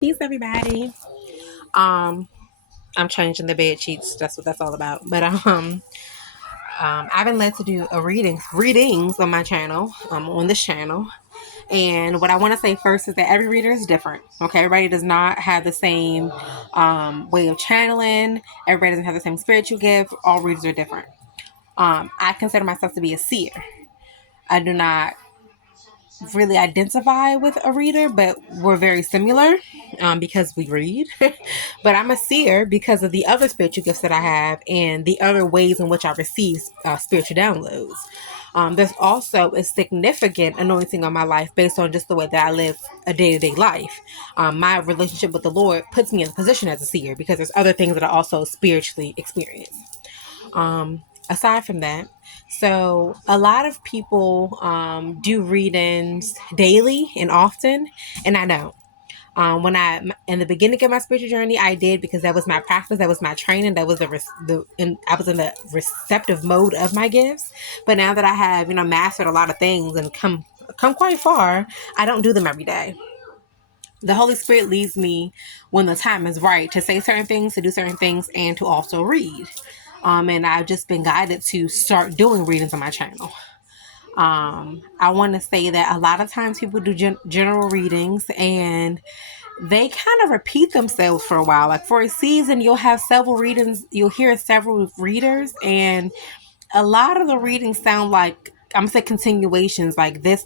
Peace, everybody. Um, I'm changing the bed sheets. That's what that's all about. But I've been led to do a readings on my channel, on this channel. And what I want to say first is that every reader is different. Okay, everybody does not have the same way of channeling. Everybody doesn't have the same spiritual gift. All readers are different. I consider myself to be a seer. I do not really identify with a reader, but we're very similar because we read. But I'm a seer because of the other spiritual gifts that I have and the other ways in which I receive spiritual downloads. There's also a significant anointing on my life based on just the way that I live a day-to-day life. My relationship with the Lord puts me in a position as a seer because there's other things that I also spiritually experience. Aside from that, so a lot of people do readings daily and often, and I don't. When I in the beginning of my spiritual journey, I did because that was my practice, that was my training, that was I was in the receptive mode of my gifts. But now that I have mastered a lot of things and come quite far, I don't do them every day. The Holy Spirit leads me when the time is right to say certain things, to do certain things, and to also read. And I've just been guided to start doing readings on my channel. I want to say that a lot of times people do general readings and they kind of repeat themselves for a while. Like for a season, you'll have several readings, you'll hear several readers, and a lot of the readings sound like I'm gonna say continuations, like this,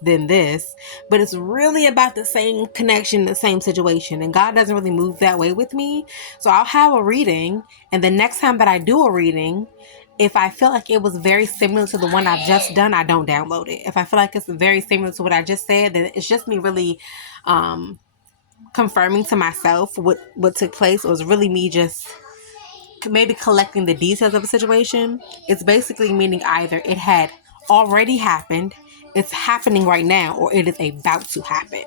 then this, but it's really about the same connection, the same situation. And God doesn't really move that way with me. So I'll have a reading, and the next time that I do a reading, if I feel like it was very similar to the one I've just done, I don't download it. If I feel like it's very similar to what I just said, then it's just me really confirming to myself what took place. It was really me just maybe collecting the details of a situation. It's basically meaning either it had already happened, it's happening right now, or it is about to happen.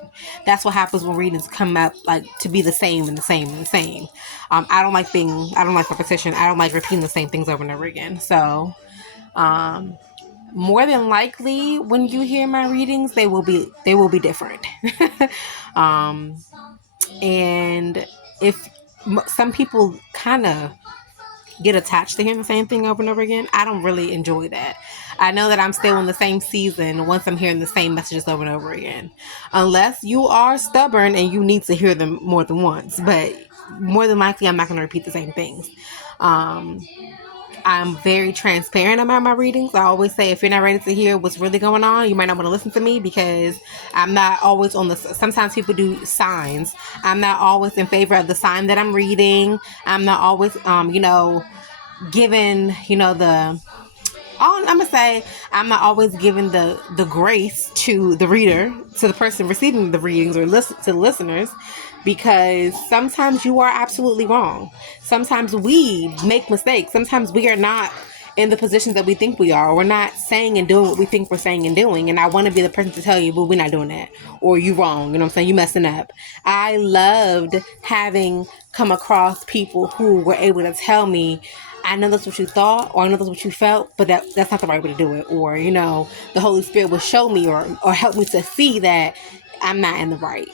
That's what happens when readings come up like to be the same and the same and the same. I don't like repetition. I don't like repeating the same things over and over again. So more than likely when you hear my readings, they will be different. um and if some people kind of get attached to hearing the same thing over and over again, I don't really enjoy that. I know that I'm still in the same season once I'm hearing the same messages over and over again. Unless you are stubborn and you need to hear them more than once. But more than likely, I'm not going to repeat the same things. I'm very transparent about my readings. I always say if you're not ready to hear what's really going on, you might not want to listen to me because I'm not always on the. Sometimes people do signs. I'm not always in favor of the sign that I'm reading. I'm not always, given, I'm gonna say I'm not always giving the grace to the reader, to the person receiving the readings, or listen to the listeners, because sometimes you are absolutely wrong. Sometimes we make mistakes. Sometimes we are not in the positions that we think we are. We're not saying and doing what we think we're saying and doing. And I want to be the person to tell you, but we're not doing that. Or you wrong. You know what I'm saying? You messing up. I loved having come across people who were able to tell me, I know that's what you thought, or I know that's what you felt, but that's not the right way to do it. Or, the Holy Spirit will show me or help me to see that I'm not in the right.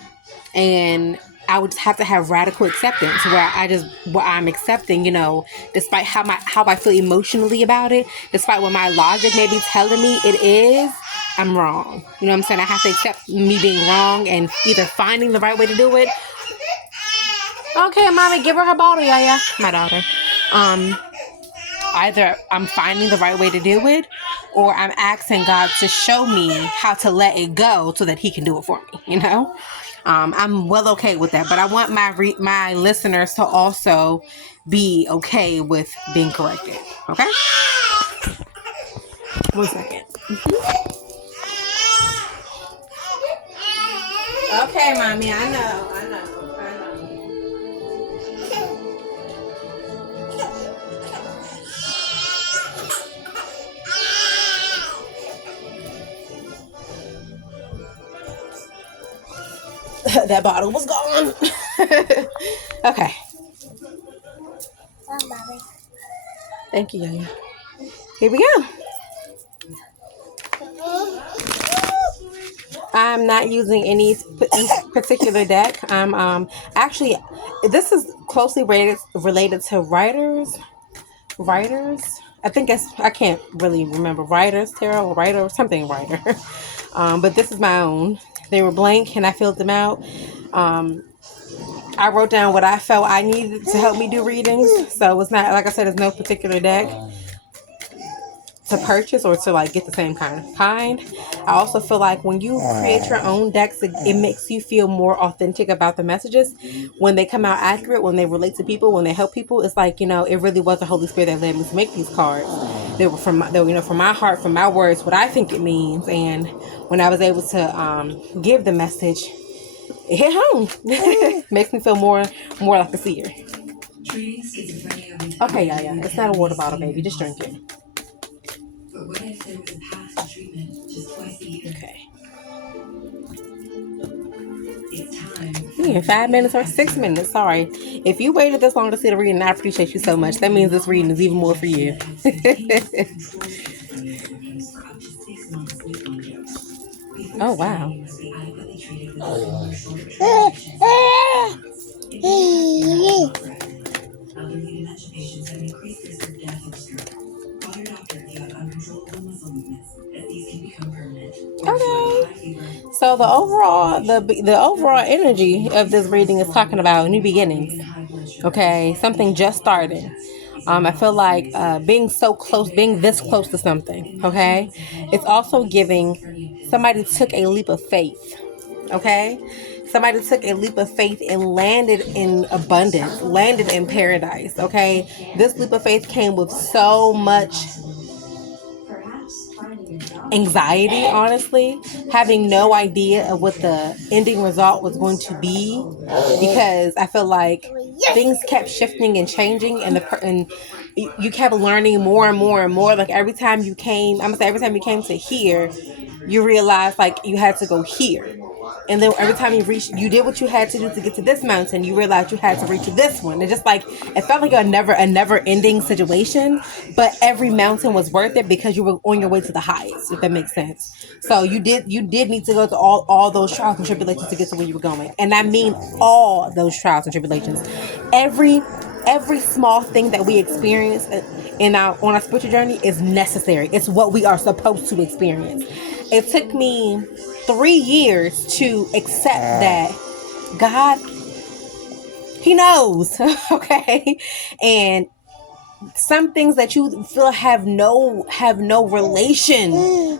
And I would just have to have radical acceptance where I'm accepting, despite how I feel emotionally about it, despite what my logic may be telling me it is, I'm wrong. You know what I'm saying? I have to accept me being wrong and either finding the right way to do it. Okay, mommy, give her her bottle, yeah, my daughter. Either I'm finding the right way to do it, or I'm asking God to show me how to let it go so that He can do it for me. I'm well okay with that, but I want my listeners to also be okay with being corrected. Okay, 1 second. Okay, mommy, I know. That bottle was gone. Okay. Thank you, Yaya. Here we go. I'm not using any particular deck. I'm actually, this is closely related to writers. I think I can't really remember, writers tarot or writer or something writer. But this is my own. They were blank and I filled them out. I wrote down what I felt I needed to help me do readings. So it's not, like I said, it's no particular deck to purchase or to like get the same kind. I also feel like when you create your own decks, it makes you feel more authentic about the messages when they come out accurate, when they relate to people, when they help people. It's like, it really was the Holy Spirit that led me to make these cards. They were from my heart, from my words, what I think it means. And when I was able to give the message, it hit home. Makes me feel more like a seer. Okay, yeah. It's not a water bottle, baby. Just drink it. But what if there was a path to treatment just twice a year? Okay. Yeah, 5 minutes or 6 minutes. Sorry. If you waited this long to see the reading, I appreciate you so much. That means this reading is even more for you. Oh, wow. Okay. So the overall energy of this reading is talking about new beginnings. Okay, something just starting. I feel like being this close to something. Okay, it's also giving somebody took a leap of faith. Okay, somebody took a leap of faith and landed in abundance, landed in paradise. Okay, this leap of faith came with so much anxiety, honestly, having no idea of what the ending result was going to be, because I feel like things kept shifting and changing, and you kept learning more and more and more. Like every time you came to here, you realized like you had to go here. And then every time you did what you had to do to get to this mountain, you realized you had to reach this one. It just like, it felt like a never ending situation, but every mountain was worth it because you were on your way to the highest, if that makes sense. So you did need to go to all those trials and tribulations to get to where you were going. And I mean all those trials and tribulations. Every small thing that we experience on our spiritual journey is necessary. It's what we are supposed to experience. It took me 3 years to accept that God, He knows, okay? And some things that you feel have no relation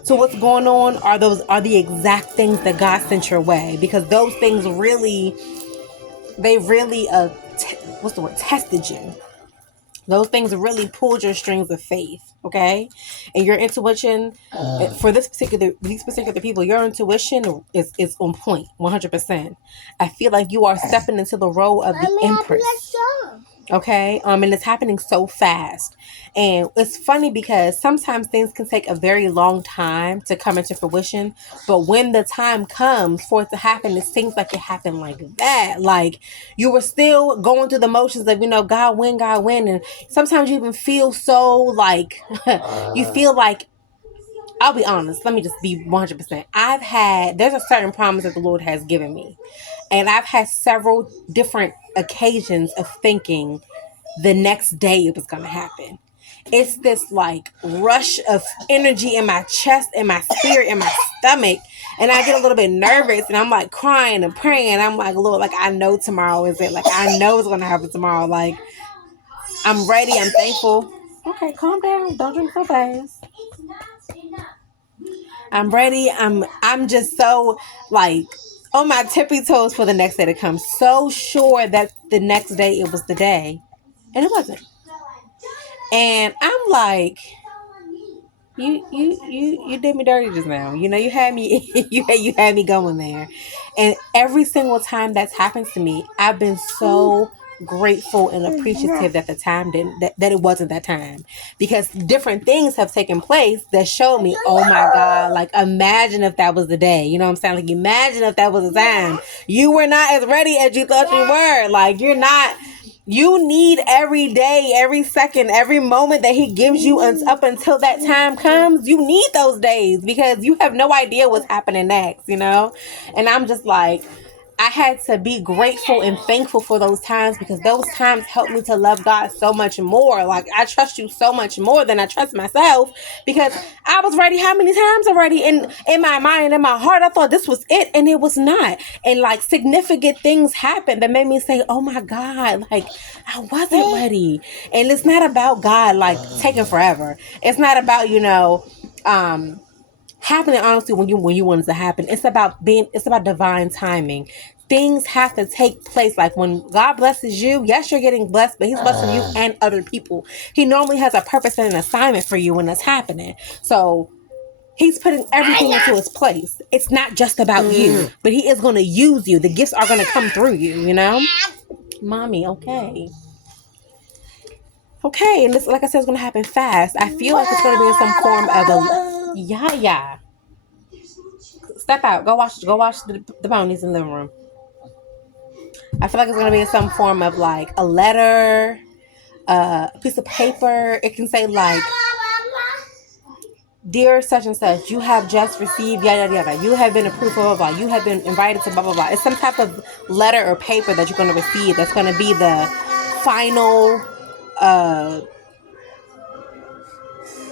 to what's going on are the exact things that God sent your way, because those things really tested you. Those things really pulled your strings of faith, okay? And your intuition, for these particular people, your intuition is on point, 100%. I feel like you are stepping into the role of the Empress. Okay, and it's happening so fast, and it's funny because sometimes things can take a very long time to come into fruition, but when the time comes for it to happen, it seems like it happened like that. Like you were still going through the motions of God win, and sometimes you even feel so like you feel like, I'll be honest, let me just be 100%. There's a certain promise that the Lord has given me, and I've had several different occasions of thinking the next day it was going to happen. It's this like rush of energy in my chest, in my spirit, in my stomach. And I get a little bit nervous and I'm like crying and praying. I'm like, Lord, like I know tomorrow is it. Like I know it's going to happen tomorrow. Like I'm ready. I'm thankful. Okay, calm down. Don't drink so fast. I'm ready. I'm just so like on my tippy toes for the next day to come. So sure that the next day it was the day. And it wasn't. And I'm like, you did me dirty just now. You had me you had me going there. And every single time that's happened to me, I've been so grateful and appreciative that the time that it wasn't that time, because different things have taken place that showed me, oh my God, like imagine if that was the day. You know what I'm saying? Like imagine if that was the time. You were not as ready as you thought you were. Like you're not You need every day, every second, every moment that he gives you up until that time comes. You need those days because you have no idea what's happening next, you know? And I'm just like, I had to be grateful and thankful for those times because those times helped me to love God so much more. Like, I trust you so much more than I trust myself because I was ready how many times already in my mind, in my heart, I thought this was it, and it was not. And like significant things happened that made me say, oh my God, like I wasn't ready. And it's not about God like taking forever. It's not about, happening honestly when you want it to happen. It's about divine timing. Things have to take place. Like when God blesses you, yes, you're getting blessed, but he's blessing you and other people. He normally has a purpose and an assignment for you when that's happening. So he's putting everything into his place. It's not just about you, but he is going to use you. The gifts are going to come through you, Mommy, okay. Okay, and this, like I said, it's going to happen fast. I feel like it's going to be in some form of a... Yeah. Step out. Go watch the ponies in the living room. I feel like it's going to be in some form of like a letter, a piece of paper. It can say like, dear such and such, you have just received yada yada yada. You have been approved for blah blah blah. You have been invited to blah blah blah. It's some type of letter or paper that you're going to receive. That's going to be the final.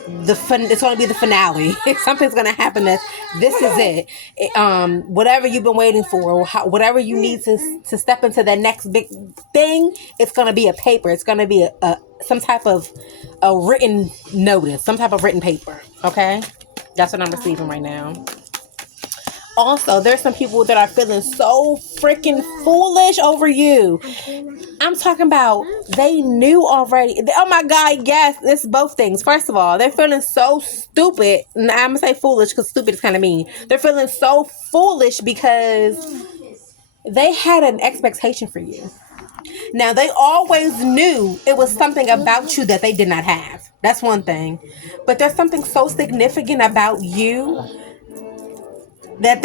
It's going to be the finale. Something's going to happen. This is it. Whatever you've been waiting for, whatever you need to step into that next big thing, it's going to be a paper. It's going to be some type of a written notice, some type of written paper. Okay, that's what I'm receiving right now. Also, there's some people that are feeling so freaking foolish over you. I'm talking about they knew already. Oh my God, yes, it's both things. First of all, they're feeling so stupid. And I'm going to say foolish because stupid is kind of mean. They're feeling so foolish because they had an expectation for you. Now, they always knew it was something about you that they did not have. That's one thing. But there's something so significant about you that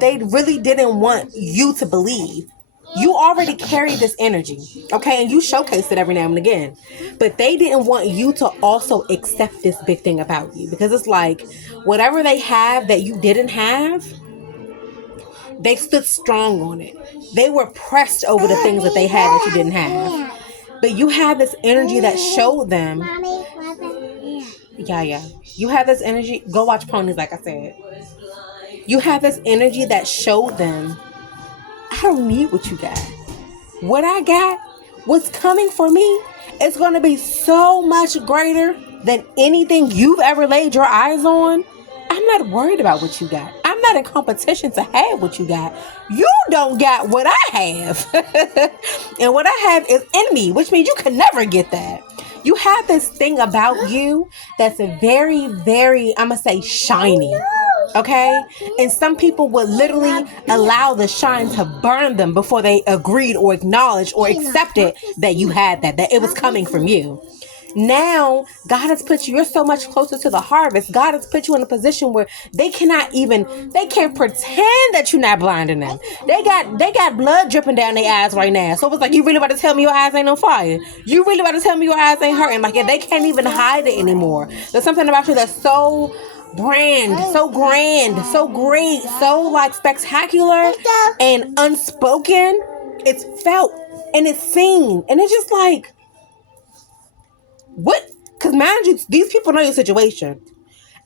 they really didn't want you to believe. You already carry this energy, okay? And you showcase it every now and again. But they didn't want you to also accept this big thing about you. Because it's like, whatever they have that you didn't have, they stood strong on it. They were pressed over the things that they had that you didn't have. But you had this energy that showed them. Yeah. You have this energy. Go watch ponies, like I said. You have this energy that showed them, I don't need what you got. What I got, what's coming for me, is going to be so much greater than anything you've ever laid your eyes on. I'm not worried about what you got. I'm not in competition to have what you got. You don't got what I have. And what I have is in me, which means you can never get that. You have this thing about you that's a very, very, I'm going to say, shiny. Okay? And some people would literally allow the shine to burn them before they agreed or acknowledged or accepted that you had that it was coming from you. Now, God has put you, you're so much closer to the harvest. God has put you in a position where they can't pretend that you're not blinding them. They got blood dripping down their eyes right now. So it's like, you really about to tell me your eyes ain't on fire? You really about to tell me your eyes ain't hurting? Like, they can't even hide it anymore. There's something about you that's so so grand, so great, so like spectacular and unspoken. It's felt and it's seen. And it's just like, what? Because mind you, these people know your situation.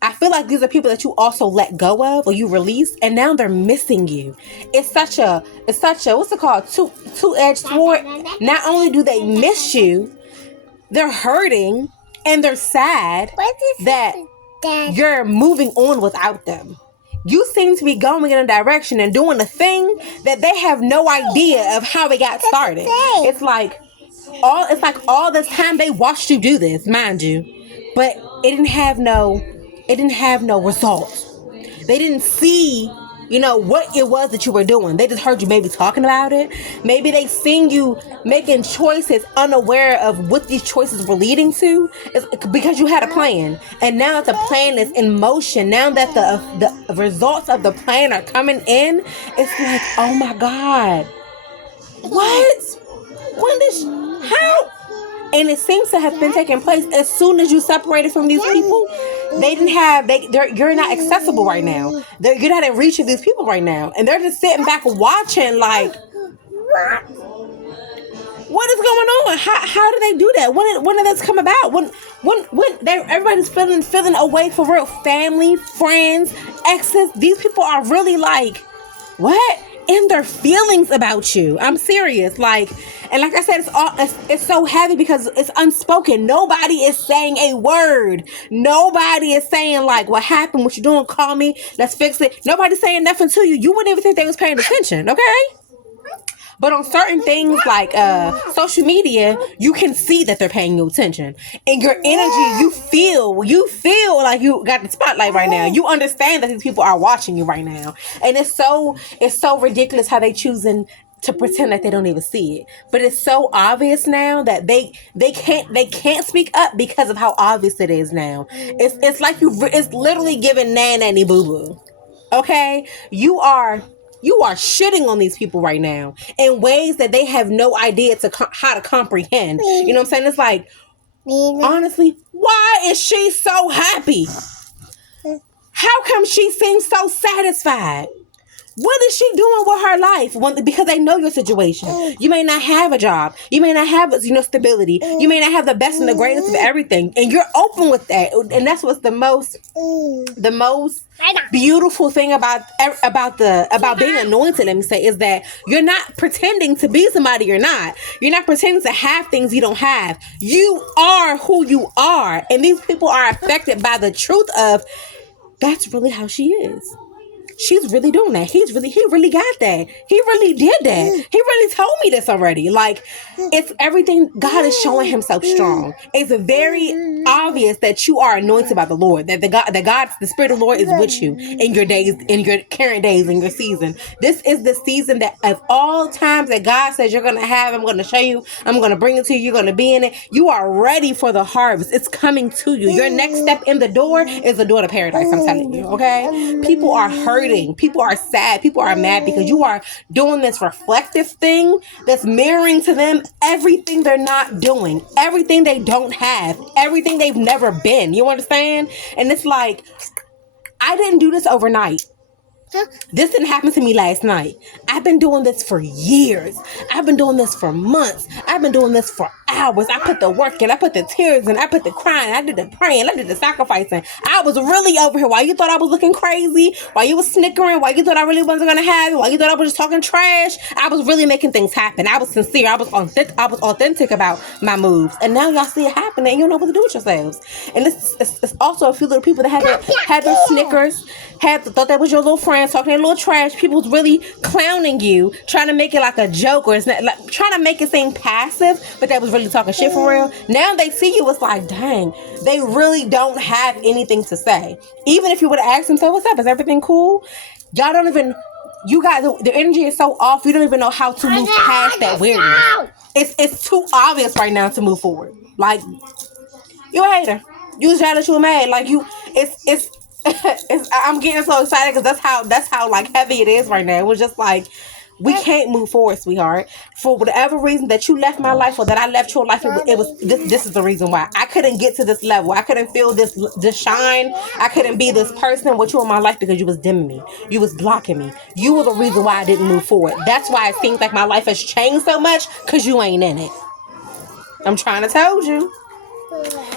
I feel like these are people that you also let go of or you release, and now they're missing you. It's such a what's it called? Two-edged sword. Not only do they miss you, they're hurting and they're sad that you're moving on without them. You seem to be going in a direction and doing a thing that they have no idea of how it got started. It's like all this time they watched you do this, mind you, but it didn't have no results. They didn't see, what it was that you were doing. They just heard you maybe talking about it. Maybe they seen you making choices unaware of what these choices were leading to. It's because you had a plan. And now that the plan is in motion, now that the results of the plan are coming in, it's like, oh my God. What? And it seems to have been taking place as soon as you separated from these people. They didn't have, you're not accessible right now. You're not in reach of these people right now. And they're just sitting back watching like, what is going on? How do they do that? When did this come about? When everybody's feeling away for real. Family, friends, exes. These people are really like, what? In their feelings about you. I'm serious. Like, and like I said, it's so heavy because it's unspoken. Nobody is saying a word. Nobody is saying like, what happened? What you doing? Call me. Let's fix it. Nobody's saying nothing to you. You wouldn't even think they was paying attention. Okay. But on certain things like social media, you can see that they're paying you attention. And your energy, you feel like you got the spotlight right now. You understand that these people are watching you right now. And it's so ridiculous how they choosing to pretend like they don't even see it. But it's so obvious now that they can't speak up because of how obvious it is now. It's like it's literally giving nanny boo boo. Okay? You are shitting on these people right now in ways that they have no idea how to comprehend. You know what I'm saying? It's like, honestly, why is she so happy? How come she seems so satisfied? What is she doing with her life? Because they know your situation. You may not have a job. You may not have, stability. You may not have the best and the greatest of everything. And you're open with that. And that's what's the most beautiful thing about being anointed, let me say, is that you're not pretending to be somebody you're not. You're not pretending to have things you don't have. You are who you are. And these people are affected by the truth of, that's really how she is. She's really doing that. He really got that. He really did that. He really told me this already. Like, it's everything. God is showing himself strong. It's very obvious that you are anointed by the Lord. That the Spirit of the Lord is with you in your days, in your current days, in your season. This is the season that of all times that God says you're going to have, I'm going to show you, I'm going to bring it to you, you're going to be in it. You are ready for the harvest. It's coming to you. Your next step in the door is the door to paradise, I'm telling you, okay? People are hurting. People are sad. People are mad because you are doing this reflective thing that's mirroring to them everything they're not doing, everything they don't have, everything they've never been. You understand? And it's like, I didn't do this overnight. This didn't happen to me last night. I've been doing this for years. I've been doing this for months. I've been doing this for hours. I put the work in. I put the tears in. I put the crying. I did the praying. I did the sacrificing. I was really over here. While you thought I was looking crazy, while you was snickering, while you thought I really wasn't going to have it, while you thought I was just talking trash, I was really making things happen. I was sincere. I was authentic about my moves. And now y'all see it happening and you don't know what to do with yourselves. And it's also a few little people that had their Snickers, thought that was your little friend, talking a little trash. People was really clowning you, trying to make it like a joke, or it's not, like, trying to make it seem passive, but that was really talking shit for real. Now they see you, it's like, dang, they really don't have anything to say. Even if you would have asked them, so what's up? Is everything cool? Y'all don't even, you guys, the energy is so off, you don't even know how to move past that weirdness. It's too obvious right now to move forward. Like, you a hater. You was jealous, you were mad. Like, it's I'm getting so excited because that's how like heavy it is right now. It was just like, we can't move forward, sweetheart. For whatever reason that you left my life or that I left your life, it was this is the reason why I couldn't get to this level. I couldn't feel this shine. I couldn't be this person with you in my life because you was dimming me. You was blocking me. You were the reason why I didn't move forward. That's why it seems like my life has changed so much, because you ain't in it. I'm trying to tell you.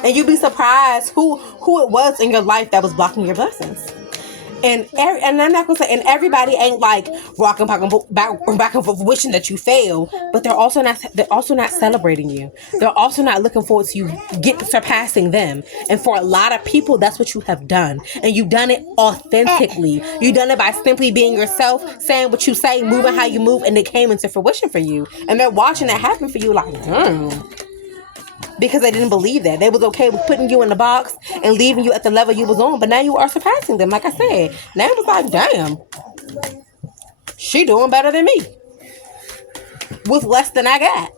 And you'd be surprised who it was in your life that was blocking your blessings. And I'm not gonna say, and everybody ain't like rocking back and forth wishing that you fail, but they're also not celebrating you. They're also not looking forward to you surpassing them. And for a lot of people, that's what you have done, and you've done it authentically. You've done it by simply being yourself, saying what you say, moving how you move, and it came into fruition for you. And they're watching that happen for you, like, because they didn't believe that. They was okay with putting you in the box and leaving you at the level you was on. But now you are surpassing them. Like I said, now it was like, damn, she doing better than me with less than I got.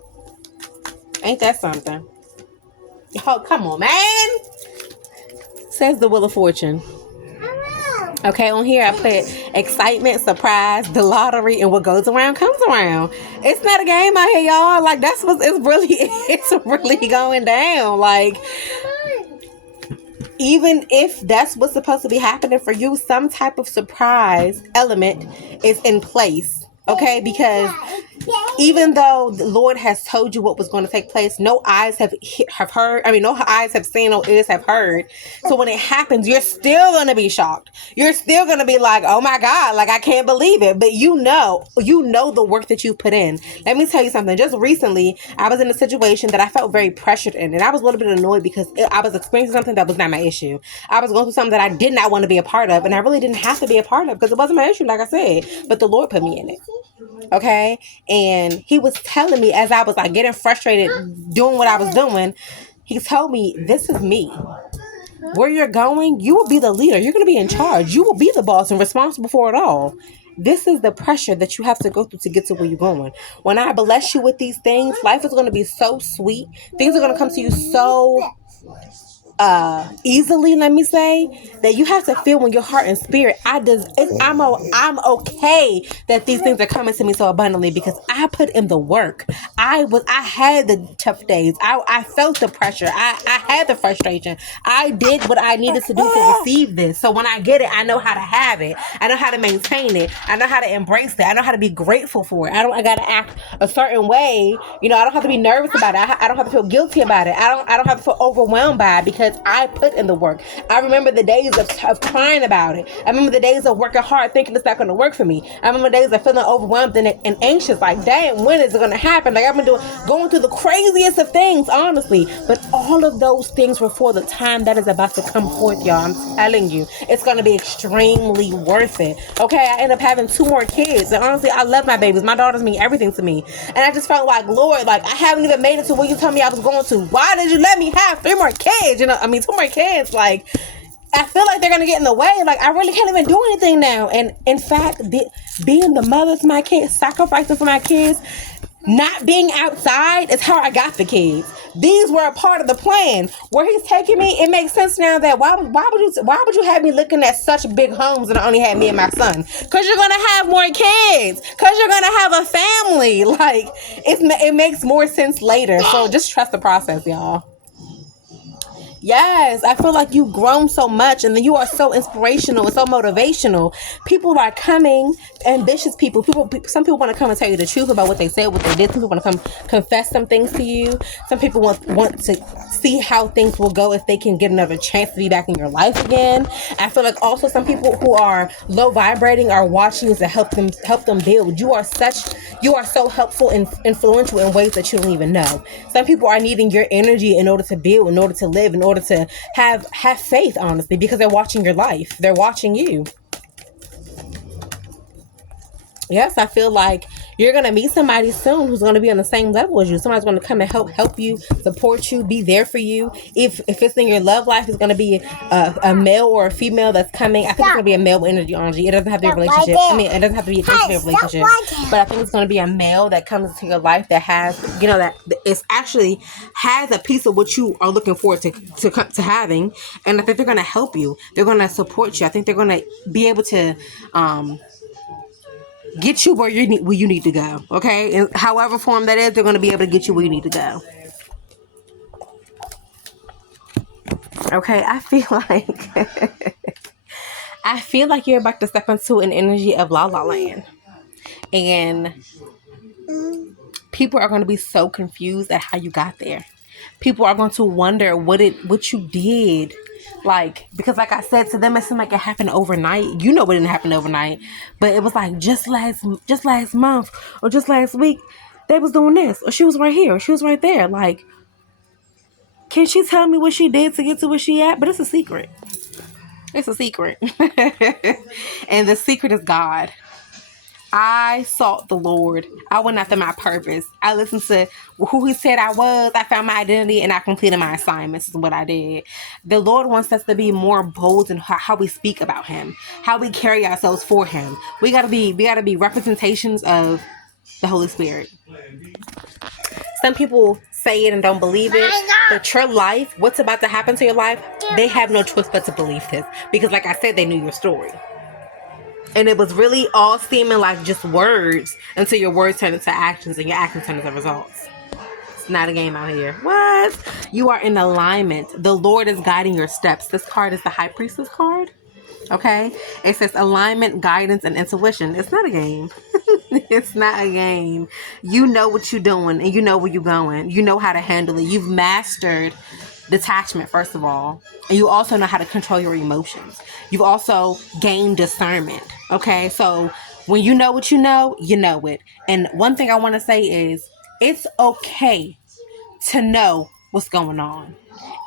Ain't that something? Oh, come on, man. Says the Wheel of Fortune. Okay, on here I put excitement, surprise, the lottery, and what goes around comes around. It's not a game out here, y'all. Like, that's what it's really it's really going down. Like, even if that's what's supposed to be happening for you, some type of surprise element is in place. Okay, because even though the Lord has told you what was going to take place, no eyes have heard. I mean, no eyes have seen, no ears have heard. So when it happens, you're still going to be shocked. You're still going to be like, "Oh my God!" Like, I can't believe it. But you know the work that you put in. Let me tell you something. Just recently, I was in a situation that I felt very pressured in, and I was a little bit annoyed because I was experiencing something that was not my issue. I was going through something that I did not want to be a part of, and I really didn't have to be a part of because it wasn't my issue, like I said. But the Lord put me in it. Okay, and he was telling me as I was like getting frustrated doing what I was doing, he told me, "This is me. Where you're going, you will be the leader. You're going to be in charge. You will be the boss and responsible for it all. This is the pressure that you have to go through to get to where you're going. When I bless you with these things, life is going to be so sweet. Things are going to come to you so easily, let me say, that you have to feel in your heart and spirit, I'm okay that these things are coming to me so abundantly because I put in the work. I had the tough days. I felt the pressure. I had the frustration. I did what I needed to do to receive this. So when I get it, I know how to have it. I know how to maintain it. I know how to embrace it. I know how to be grateful for it. I gotta act a certain way. I don't have to be nervous about it. I don't have to feel guilty about it. I don't have to feel overwhelmed by it because I put in the work. I remember the days of crying about it. I remember the days of working hard thinking it's not going to work for me. I remember days of feeling overwhelmed and anxious, like, damn, when is it going to happen? Like, I've been going through the craziest of things, honestly. But all of those things were for the time that is about to come forth, y'all. I'm telling you, it's going to be extremely worth it. Okay, I ended up having 2 more kids. And honestly, I love my babies. My daughters mean everything to me. And I just felt like, Lord, like, I haven't even made it to where you told me I was going to. Why did you let me have 3 more kids? 2 more kids. Like, I feel like they're going to get in the way. Like, I really can't even do anything now. And in fact, being the mother to my kids, sacrificing for my kids, not being outside is how I got the kids. These were a part of the plan. Where he's taking me, it makes sense now that why would you have me looking at such big homes and I only had me and my son? Because you're gonna have more kids. Because you're gonna have a family. Like, it makes more sense later. So just trust the process, y'all. Yes, I feel like you've grown so much and then you are so inspirational and so motivational. People are coming, ambitious people. Some people want to come and tell you the truth about what they said, what they did. Some people want to come confess some things to you. Some people want to see how things will go if they can get another chance to be back in your life again. I feel like also some people who are low vibrating are watching you to help them build. You are so helpful and influential in ways that you don't even know. Some people are needing your energy in order to build, in order to live, in order to have faith, honestly, because they're watching your life. They're watching you. Yes, I feel like you're going to meet somebody soon who's going to be on the same level as you. Somebody's going to come and help you, support you, be there for you. If it's in your love life, it's going to be a male or a female that's coming. I think it's going to be a male energy. It doesn't have to be a relationship. I mean, it doesn't have to be an intimate relationship. But I think it's going to be a male that comes into your life that has, that is actually has a piece of what you are looking forward to having. And I think they're going to help you. They're going to support you. I think they're going to be able to get you where you need to go. Okay, and however form that is, they're going to be able to get you where you need to go. Okay, I feel like you're about to step into an energy of La La Land, and people are going to be so confused at how you got there. People are going to wonder what you did. Like, because like I said to them, it seemed like it happened overnight. It didn't happen overnight, but it was like just last month or just last week, they was doing this, or she was right here, or she was right there. Like, can she tell me what she did to get to where she at? But it's a secret. It's a secret. And the secret is God. I sought the Lord. I went after my purpose. I listened to who he said I was. I found my identity and I completed my assignments is what I did. The Lord wants us to be more bold in how we speak about him, how we carry ourselves for him. We gotta be representations of the Holy Spirit. Some people say it and don't believe it, but your life, what's about to happen to your life, they have no choice but to believe this. Because like I said, they knew your story. And it was really all seeming like just words until your words turn into actions and your actions turn into results. It's not a game out here. What? You are in alignment. The Lord is guiding your steps. This card is the High Priestess card. Okay? It says alignment, guidance, and intuition. It's not a game. It's not a game. You know what you're doing and you know where you're going. You know how to handle it. You've mastered detachment, first of all. And you also know how to control your emotions. You've also gained discernment. Okay? So when you know what you know it. And one thing I want to say is it's okay to know what's going on.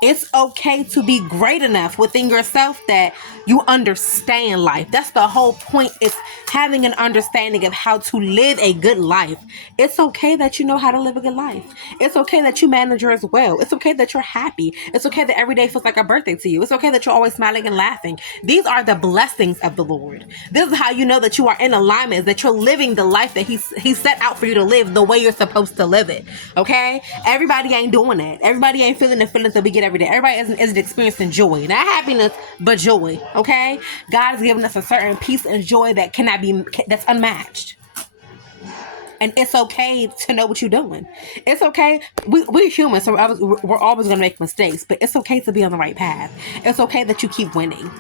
It's okay to be great enough within yourself that you understand life. That's the whole point, is having an understanding of how to live a good life. It's okay that you know how to live a good life. It's okay that you manage yours well. It's okay that you're happy. It's okay that every day feels like a birthday to you. It's okay that you're always smiling and laughing. These are the blessings of the Lord. This is how you know that you are in alignment, is that you're living the life that He set out for you to live the way you're supposed to live it. Okay? Everybody ain't doing that. Everybody ain't feeling the feelings that we get every day. Everybody isn't experiencing joy. Not happiness, but joy. Okay? God has given us a certain peace and joy that that's unmatched. And it's okay to know what you're doing. It's okay. We're human, so we're always going to make mistakes. But it's okay to be on the right path. It's okay that you keep winning.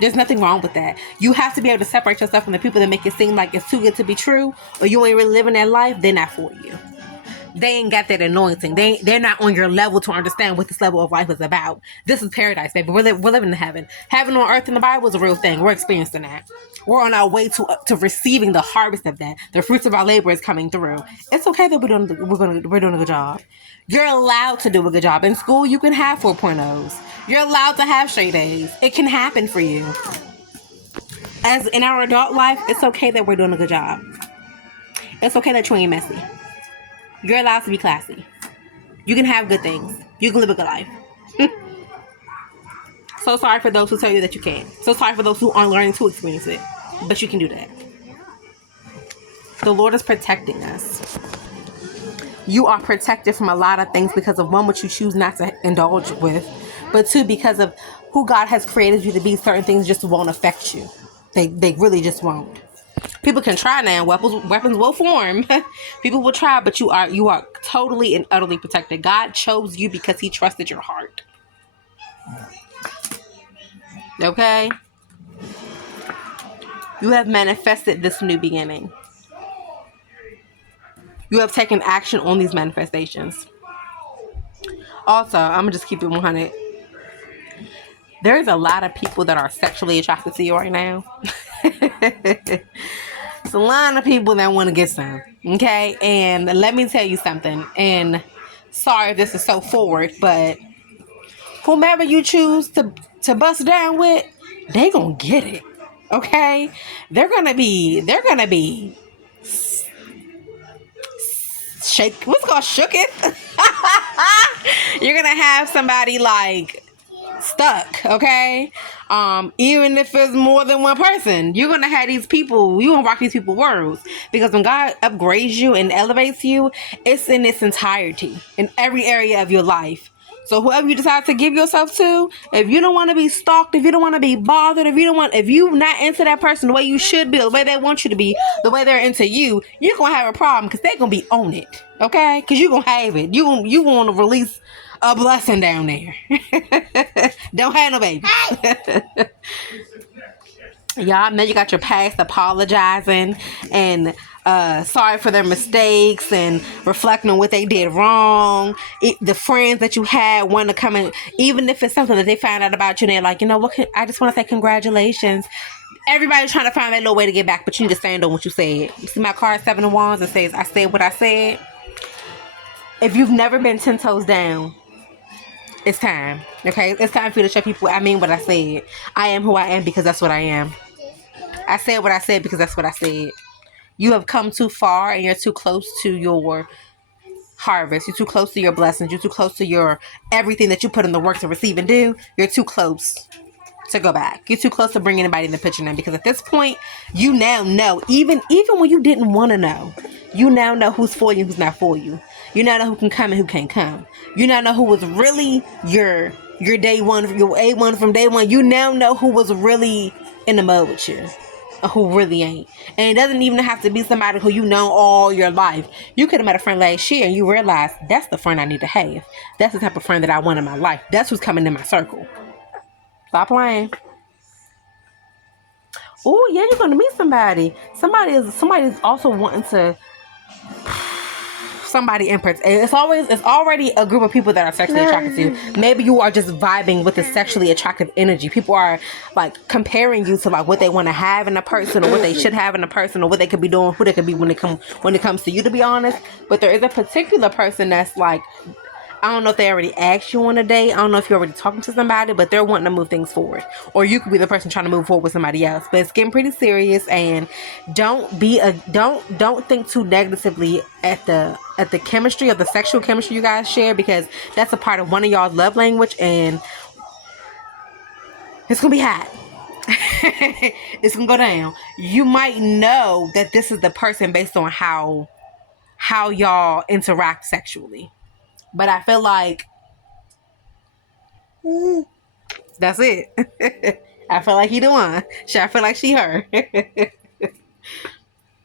There's nothing wrong with that. You have to be able to separate yourself from the people that make it seem like it's too good to be true, or you ain't really living that life. They're not for you. They ain't got that anointing. They're not on your level to understand what this level of life is about. This is paradise, baby. We're living in heaven. Heaven on earth in the Bible is a real thing. We're experiencing that. We're on our way to receiving the harvest of that. The fruits of our labor is coming through. It's okay that we're doing a good job. You're allowed to do a good job. In school, you can have 4.0s. You're allowed to have straight A's. It can happen for you. As in our adult life, it's okay that we're doing a good job. It's okay that you ain't messy. You're allowed to be classy. You can have good things. You can live a good life. So sorry for those who tell you that you can't. So sorry for those who aren't learning to experience it. But you can do that. The Lord is protecting us. You are protected from a lot of things because of, one, what you choose not to indulge with. But two, because of who God has created you to be, certain things just won't affect you. They really just won't. People can try now. Weapons will form. People will try, but you are totally and utterly protected. God chose you because He trusted your heart. Okay? You have manifested this new beginning. You have taken action on these manifestations. Also, I'm going to just keep it 100. There's a lot of people that are sexually attracted to you right now. It's a lot of people that want to get some. Okay? And let me tell you something. And sorry if this is so forward, but whomever you choose to bust down with, they gonna get it. Okay? They're gonna be what's called shooketh. You're gonna have somebody like stuck, okay? Even if it's more than one person, you're gonna have these people, you gonna rock these people worlds. Because when God upgrades you and elevates you, it's in its entirety, in every area of your life. So whoever you decide to give yourself to, if you don't want to be stalked, if you don't want to be bothered, if you're not into that person the way you should be, the way they want you to be, the way they're into you, you're gonna have a problem because they're gonna be on it, okay? Because you're gonna have it. You want to release a blessing down there. Don't have no baby. Y'all know you got your past apologizing and sorry for their mistakes and reflecting on what they did wrong. The friends that you had want to come in, even if it's something that they found out about you and they're like, you know what, I just want to say congratulations. Everybody's trying to find that little way to get back, but you need to stand on what you said. You see my card, 7 of Wands, that says, I said what I said. If you've never been 10 toes down, it's time. Okay? It's time for you to show people I mean what I said. I am who I am because that's what I am. I said what I said because that's what I said. You have come too far and you're too close to your harvest. You're too close to your blessings. You're too close to your everything that you put in the work to receive and do. You're too close to go back. You're too close to bring anybody in the picture now, because at this point, you now know, even when you didn't want to know, you now know who's for you and who's not for you. You now know who can come and who can't come. You now know who was really your day one, your A1 from day one. You now know who was really in the mode with you. who really ain't. And it doesn't even have to be somebody who you know all your life. You could have met a friend last year and you realize that's the friend I need to have. That's the type of friend that I want in my life. That's who's coming in my circle. Stop playing. Oh yeah, you're gonna meet somebody. Somebody's also wanting to somebody in person. It's already a group of people that are sexually attracted to you. Maybe you are just vibing with the sexually attractive energy. People are like comparing you to like what they want to have in a person, or what they should have in a person, or what they could be doing, who they could be when it comes to you, to be honest. But there is a particular person that's like, I don't know if they already asked you on a date. I don't know if you're already talking to somebody, but they're wanting to move things forward. Or you could be the person trying to move forward with somebody else. But it's getting pretty serious, and don't think too negatively at the chemistry, of the sexual chemistry you guys share, because that's a part of one of y'all's love language, and it's gonna be hot. It's gonna go down. You might know that this is the person based on how y'all interact sexually. But I feel like that's it. I feel like he the one. I feel like she her. Yes,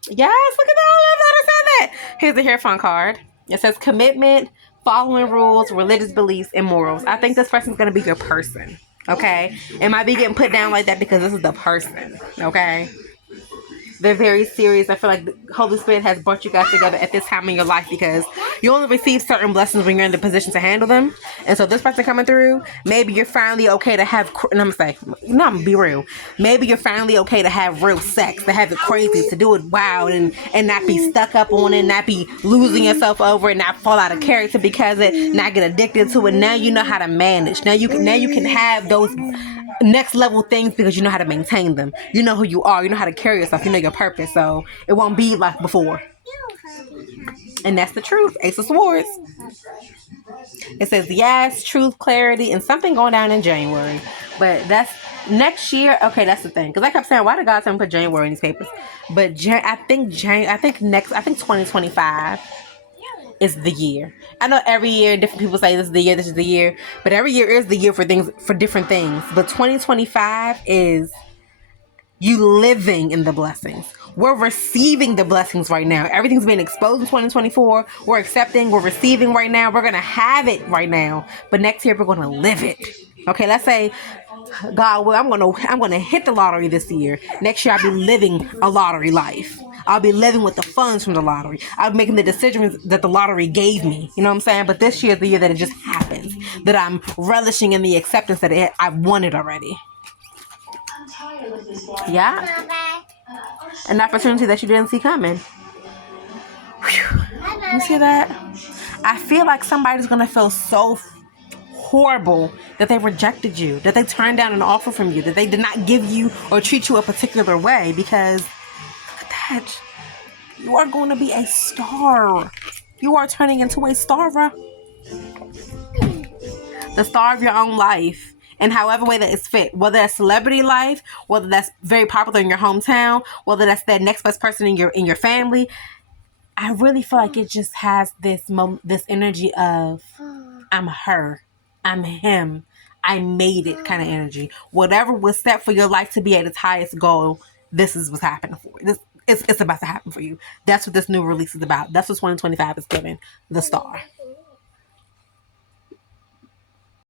look at that. I love that I said that. Here's the Hierophant card. It says commitment, following rules, religious beliefs, and morals. I think this person's going to be your person. Okay? It might be getting put down like that because this is the person. Okay? They're very serious. I feel like the Holy Spirit has brought you guys together at this time in your life because you only receive certain blessings when you're in the position to handle them. And so this person coming through, maybe you're finally okay to have, and I'm going to say, no, I'm going to be real. Maybe you're finally okay to have real sex, to have it crazy, to do it wild, and not be stuck up on it, not be losing yourself over it, not fall out of character because it, not get addicted to it. Now you know how to manage. Now you can have those next level things because you know how to maintain them. You know who you are. You know how to carry yourself. You know your purpose. So it won't be like before. And that's the truth. Ace of Swords. It says yes, truth, clarity, and something going down in January. But that's next year. Okay, that's the thing. Because I kept saying, why did God tell me to put January in these papers? But I think 2025 is the year. I know every year different people say this is the year, this is the year, but every year is the year for different things. But 2025 is you living in the blessings. We're receiving the blessings right now. Everything's being exposed in 2024. We're accepting, we're receiving right now. We're gonna have it right now. But next year we're gonna live it. Okay, let's say God, well, I'm gonna hit the lottery this year. Next year I'll be living a lottery life. I'll be living with the funds from the lottery. I'll be making the decisions that the lottery gave me. You know what I'm saying? But this year is the year that it just happens. That I'm relishing in the acceptance that I wanted already. Yeah. An opportunity that you didn't see coming. Whew. You see that? I feel like somebody's gonna feel so horrible that they rejected you, that they turned down an offer from you, that they did not give you or treat you a particular way, because look at that. You are going to be a star. You are turning into a star. The star of your own life. And however way that it's fit, whether that's celebrity life, whether that's very popular in your hometown, whether that's that next best person in your family, I really feel like it just has this energy of I'm her, I'm him, I made it kind of energy. Whatever was set for your life to be at its highest goal, this is what's happening for you. It's about to happen for you. That's what this new release is about. That's what 2025 is giving, the star.